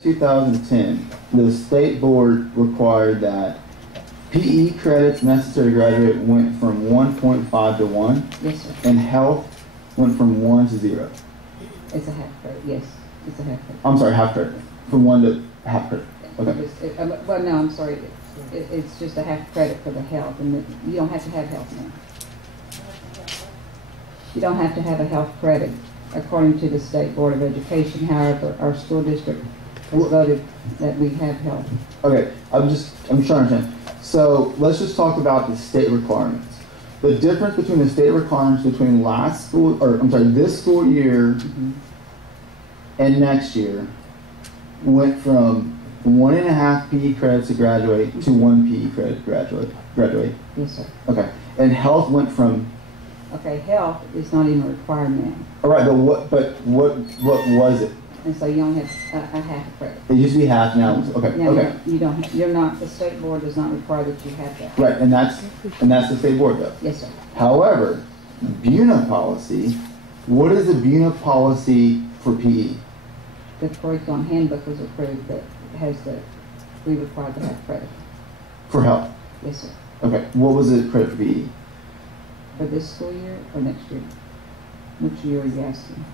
2010, the state board required that PE credits necessary to graduate went from 1.5 to 1. Yes, sir. And health went from 1 to 0. It's a half credit, yes. It's a half credit. I'm sorry, half credit. From 1 to half credit. Okay. Well, no, I'm sorry. It's just a half credit for the health, and you don't have to have health now. You don't have to have a health credit according to the State Board of Education. However, our school district has voted that we have health. Okay, I'm trying to understand. So let's just talk about the state requirements. The difference between the state requirements between this school year and next year went from 1.5 PE credits to graduate to 1 PE credit to graduate. Yes, sir. Okay, and health went from. Okay, health is not even a requirement. All right, but what was it? And so you only have a half a credit. It used to be half, now it's okay. Now okay. You don't. You're not. The state board does not require that you have that. Right, and that's the state board though. Yes, sir. However, Buna policy. What is the Buna policy for PE? The curriculum handbook was approved that has we require to have credit. For health? Yes, sir. Okay, what was the credit for PE? For this school year or next year? Which year are you asking?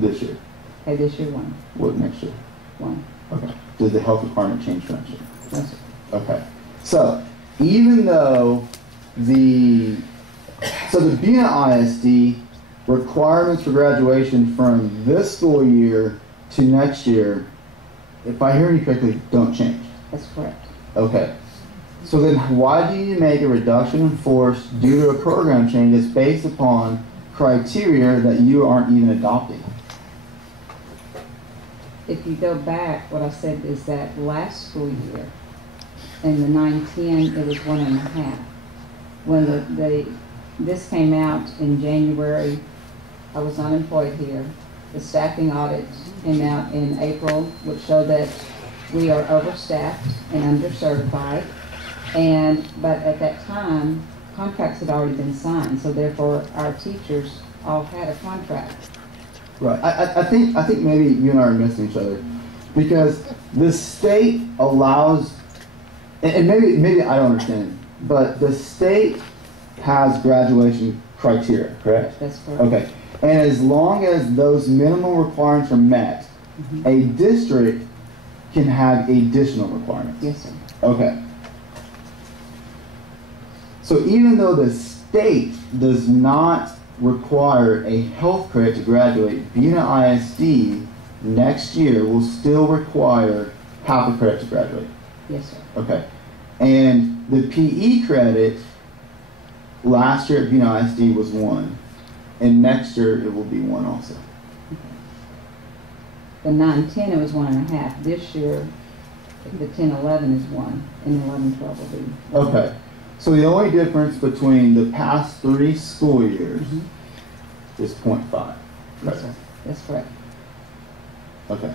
This year. Okay, this year 1. What next year? 1. Okay. Does the health requirement change for next year? Yes, sir. Okay. So, even though the Buna ISD requirements for graduation from this school year to next year, if I hear you correctly, don't change. That's correct. Okay. So then why do you make a reduction in force due to a program change that's based upon criteria that you aren't even adopting? If you go back, what I said is that last school year, in the 9-10, it was 1.5. When this came out in January, I was not employed here. The staffing audit came out in April, which showed that we are overstaffed and undercertified. But at that time, contracts had already been signed, so therefore our teachers all had a contract. Right. I think maybe you and I are missing each other, because the state allows, and maybe I don't understand, but the state has graduation criteria, correct? That's correct. Okay. And as long as those minimum requirements are met, a district can have additional requirements. Yes, sir. Okay. So even though the state does not require a health credit to graduate, Buna ISD next year will still require half a credit to graduate. Yes, sir. Okay. And the PE credit last year at Buna ISD was 1, and next year it will be 1 also. Okay. The 9-10 it was 1.5. This year, the 10-11 is 1, and 11-12 will be 1. Okay. So the only difference between the past 3 school years is 0.5. Yes, sir. That's correct. Okay.